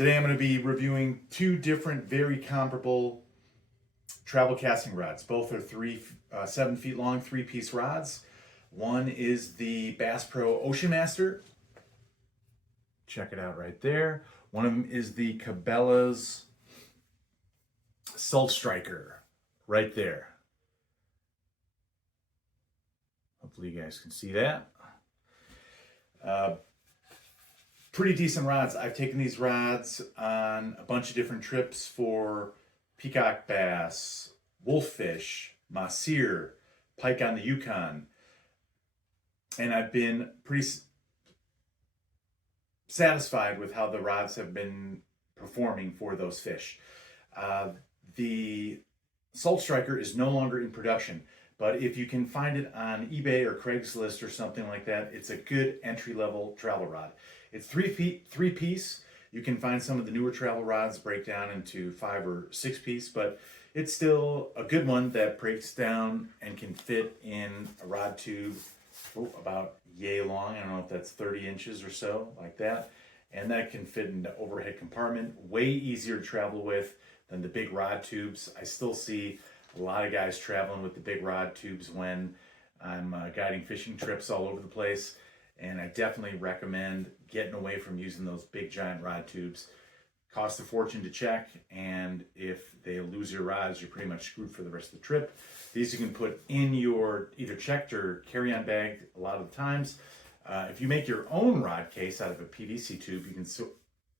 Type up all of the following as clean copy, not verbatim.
Today I'm going to be reviewing two different, very comparable travel casting rods. Both are 7 feet long, 3-piece rods. One is the Bass Pro Ocean Master. Check it out right there. One of them is the Cabela's Salt Striker, right there. Hopefully you guys can see that. Pretty decent rods. I've taken these rods on a bunch of different trips for peacock bass, wolffish, mahseer, pike on the Yukon. And I've been pretty satisfied with how the rods have been performing for those fish. The Salt Striker is no longer in production, but if you can find it on eBay or Craigslist or something like that, it's a good entry-level travel rod. It's 3-piece. You can find some of the newer travel rods break down into 5 or 6-piece, but it's still a good one that breaks down and can fit in a rod tube about yay long. I don't know if that's 30 inches or so, like that. And that can fit in the overhead compartment. Way easier to travel with than the big rod tubes. I still see a lot of guys traveling with the big rod tubes when I'm guiding fishing trips all over the place. And I definitely recommend getting away from using those big giant rod tubes. Cost a fortune to check, and if they lose your rods, you're pretty much screwed for the rest of the trip. These you can put in your either checked or carry-on bag a lot of the times. If you make your own rod case out of a PVC tube,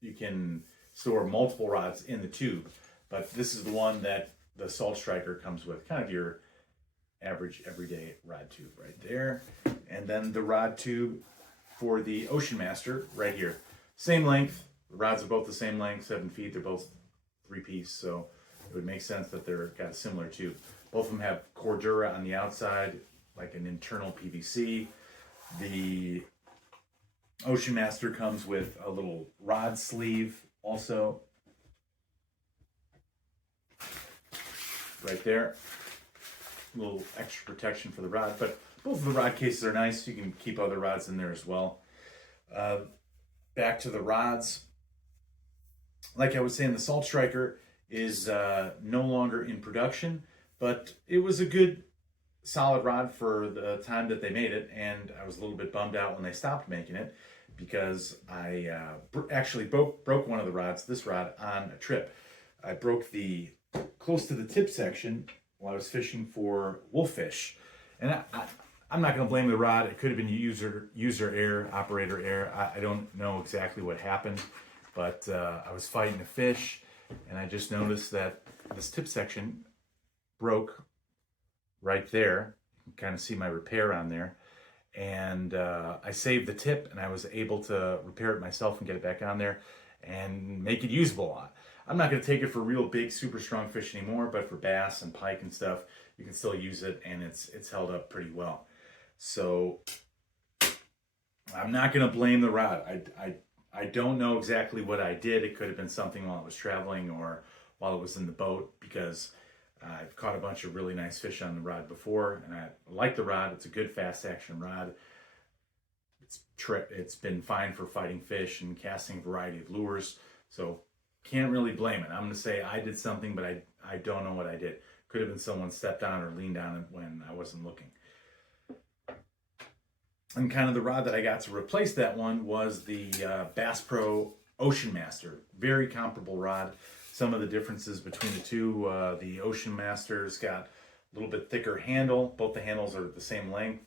you can store multiple rods in the tube. But this is the one that the Salt Striker comes with, kind of your average everyday rod tube right there. And then the rod tube for the Ocean Master right here. Same length. The rods are both the same length, 7 feet. They're both 3-piece, so it would make sense that they're got a similar tube. Both of them have Cordura on the outside, like an internal PVC. The Ocean Master comes with a little rod sleeve also. Right there. A little extra protection for the rod, but both of the rod cases are nice. You can keep other rods in there as well. Back to the rods. Like I was saying, the Salt Striker is no longer in production, but it was a good, solid rod for the time that they made it, and I was a little bit bummed out when they stopped making it because I actually broke one of the rods, this rod, on a trip. I broke the close to the tip section while I was fishing for wolffish, and I'm not going to blame the rod. It could have been user error, operator error. I don't know exactly what happened, but I was fighting a fish, and I just noticed that this tip section broke right there. You can kind of see my repair on there, and I saved the tip, and I was able to repair it myself and get it back on there and make it usable. I'm not going to take it for real big, super strong fish anymore, but for bass and pike and stuff, you can still use it, and it's held up pretty well. So I'm not going to blame the rod. I don't know exactly what I did. It could have been something while I was traveling or while it was in the boat, because I've caught a bunch of really nice fish on the rod before, and I like the rod. It's a good fast action rod. It's been fine for fighting fish and casting a variety of lures, so can't really blame it. I'm going to say I did something, but I don't know what I did. Could have been someone stepped on or leaned on it when I wasn't looking. And kind of the rod that I got to replace that one was the Bass Pro Ocean Master. Very comparable rod. Some of the differences between the two, the Ocean Master's got a little bit thicker handle. Both the handles are the same length,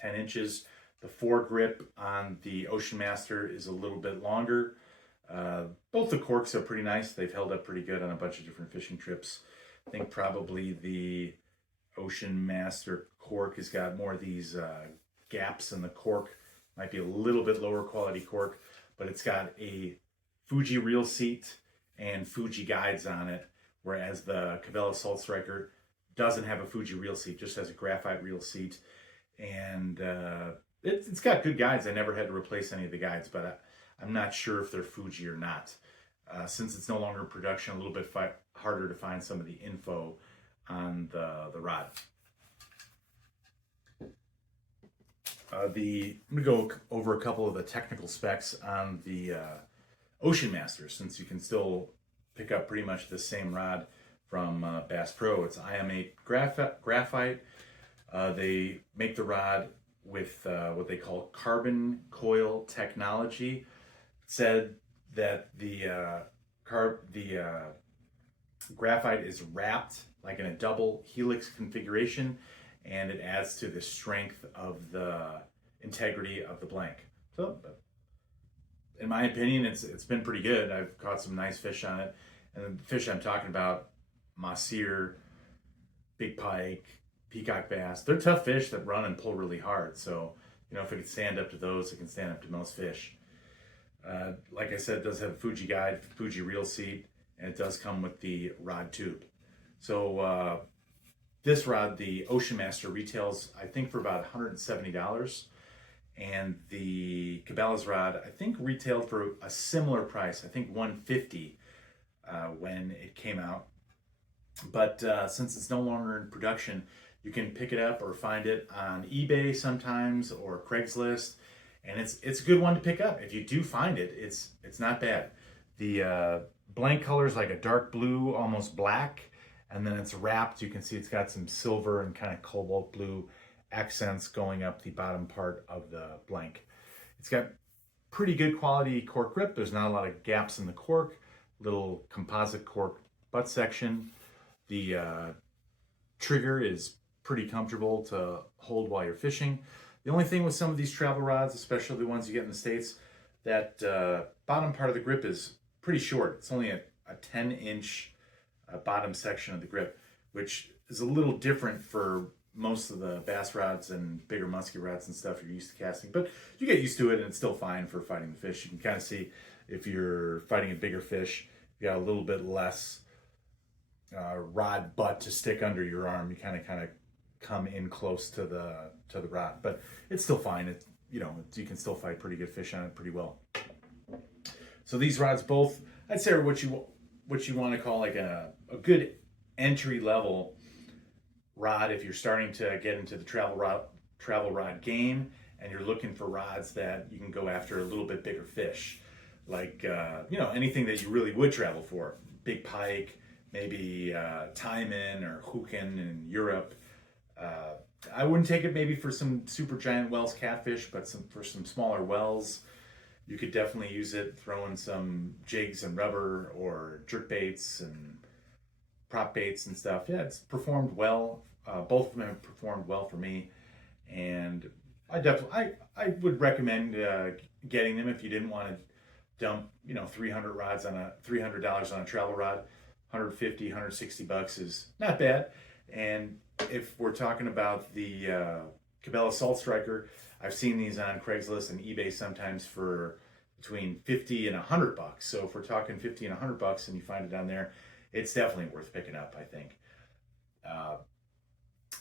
10 inches. The foregrip on the Ocean Master is a little bit longer. Both the corks are pretty nice. They've held up pretty good on a bunch of different fishing trips. I think probably the Ocean Master cork has got more of these gaps in the cork. Might be a little bit lower quality cork, but it's got a Fuji reel seat and Fuji guides on it, whereas the Cabela Salt Striker doesn't have a Fuji reel seat, just has a graphite reel seat. And it's got good guides. I never had to replace any of the guides, but I'm not sure if they're Fuji or not. Since it's no longer in production, a little bit harder to find some of the info on the rod. I'm going to go over a couple of the technical specs on the Ocean Master, since you can still pick up pretty much the same rod from Bass Pro. It's IM8 graphite. They make the rod with what they call carbon coil technology. It said that the graphite is wrapped like in a double helix configuration, and it adds to the strength of the integrity of the blank. So, in my opinion, it's been pretty good. I've caught some nice fish on it, and the fish I'm talking about, mahseer, big pike, peacock bass. They're tough fish that run and pull really hard. So, you know, if it can stand up to those, it can stand up to most fish. Like I said, it does have a Fuji guide, Fuji reel seat, and it does come with the rod tube. So this rod, the Ocean Master, retails, I think, for about $170. And the Cabela's rod, I think, retailed for a similar price. I think $150 when it came out. But since it's no longer in production, you can pick it up or find it on eBay sometimes or Craigslist, and it's a good one to pick up. If you do find it, it's not bad. The blank color is like a dark blue, almost black, and then it's wrapped. You can see it's got some silver and kind of cobalt blue accents going up the bottom part of the blank. It's got pretty good quality cork grip. There's not a lot of gaps in the cork. Little composite cork butt section. The trigger is pretty comfortable to hold while you're fishing. The only thing with some of these travel rods, especially the ones you get in the States, that bottom part of the grip is pretty short. It's only a 10-inch bottom section of the grip, which is a little different for most of the bass rods and bigger musky rods and stuff you're used to casting. But you get used to it, and it's still fine for fighting the fish. You can kind of see if you're fighting a bigger fish, you got a little bit less rod butt to stick under your arm. You kind of come in close to the rod, but it's still fine. It's, you know, you can still fight pretty good fish on it pretty well. So these rods both, I'd say, are what you want to call like a good entry level rod if you're starting to get into the travel rod game and you're looking for rods that you can go after a little bit bigger fish, like you know, anything that you really would travel for, big pike, maybe taimen or huken in Europe. I wouldn't take it maybe for some super giant Wells catfish, but for some smaller wells, you could definitely use it throwing some jigs and rubber or jerk baits and prop baits and stuff. Yeah, it's performed well. Both of them have performed well for me, and I would recommend getting them if you didn't want to dump, you know, $300 on a travel rod. $150, $160 is not bad. And if we're talking about the Cabela Salt Striker, I've seen these on Craigslist and eBay sometimes for between $50 and $100. So if we're talking $50 and $100 and you find it on there, it's definitely worth picking up, I think.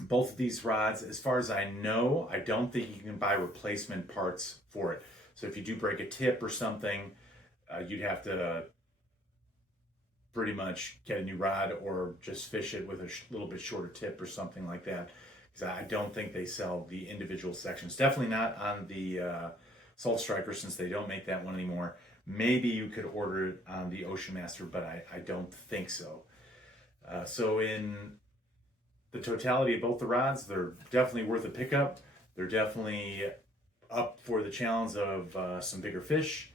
Both of these rods, as far as I know, I don't think you can buy replacement parts for it. So if you do break a tip or something, you'd have to pretty much get a new rod or just fish it with a little bit shorter tip or something like that, because I don't think they sell the individual sections. Definitely not on the Salt Striker, since they don't make that one anymore. Maybe you could order it on the Ocean Master, but I don't think so. So in the totality of both the rods, they're definitely worth a pickup. They're definitely up for the challenge of some bigger fish.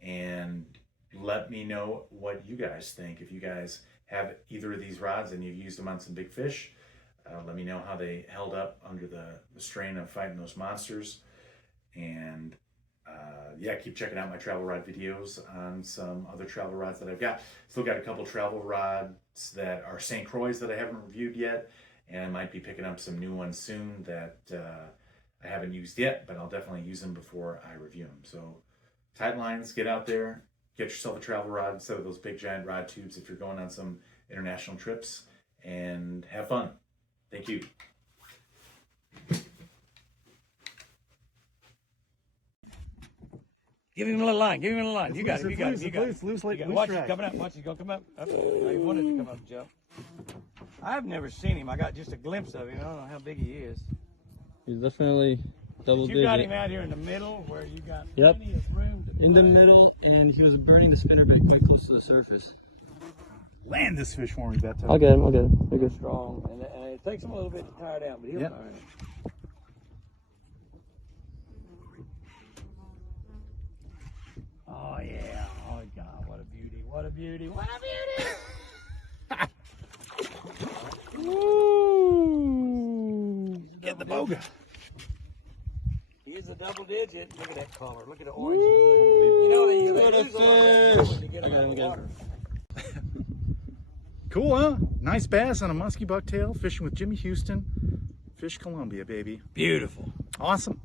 And let me know what you guys think. If you guys have either of these rods and you've used them on some big fish, let me know how they held up under the strain of fighting those monsters. And yeah, keep checking out my travel rod videos on some other travel rods that I've got. Still got a couple travel rods that are St. Croix that I haven't reviewed yet, and I might be picking up some new ones soon that I haven't used yet, but I'll definitely use them before I review them. So tight lines, get out there, get yourself a travel rod instead of those big giant rod tubes if you're going on some international trips, and have fun. Thank you. Give him a little line. Give him a little line. You got it. You got it. You got it. Loose like loose Watch it track. coming up. Watch it. Gonna come up. Up. I wanted to come up, Joe. I've never seen him. I got just a glimpse of him. I don't know how big he is. He's definitely double You got digit. him out here in the middle where you got Yep. plenty of room to In the middle, and he was burning the spinnerbait quite close to the surface. Land this fish for me, Beto. I'll get him, I'll get him. You're good. strong, and it takes him a little bit to tire down, but he'll Yep. find it. Oh yeah! Oh God! What a beauty! What a beauty! What a beauty! Woo! Get the boga. He is a double digit. Look at that color. Look at the orange. You know they What a lose a lot of that fish. fluid to get him out of the water. Cool, huh? Nice bass on a musky bucktail, fishing with Jimmy Houston. Fish Columbia, baby. Beautiful. Awesome.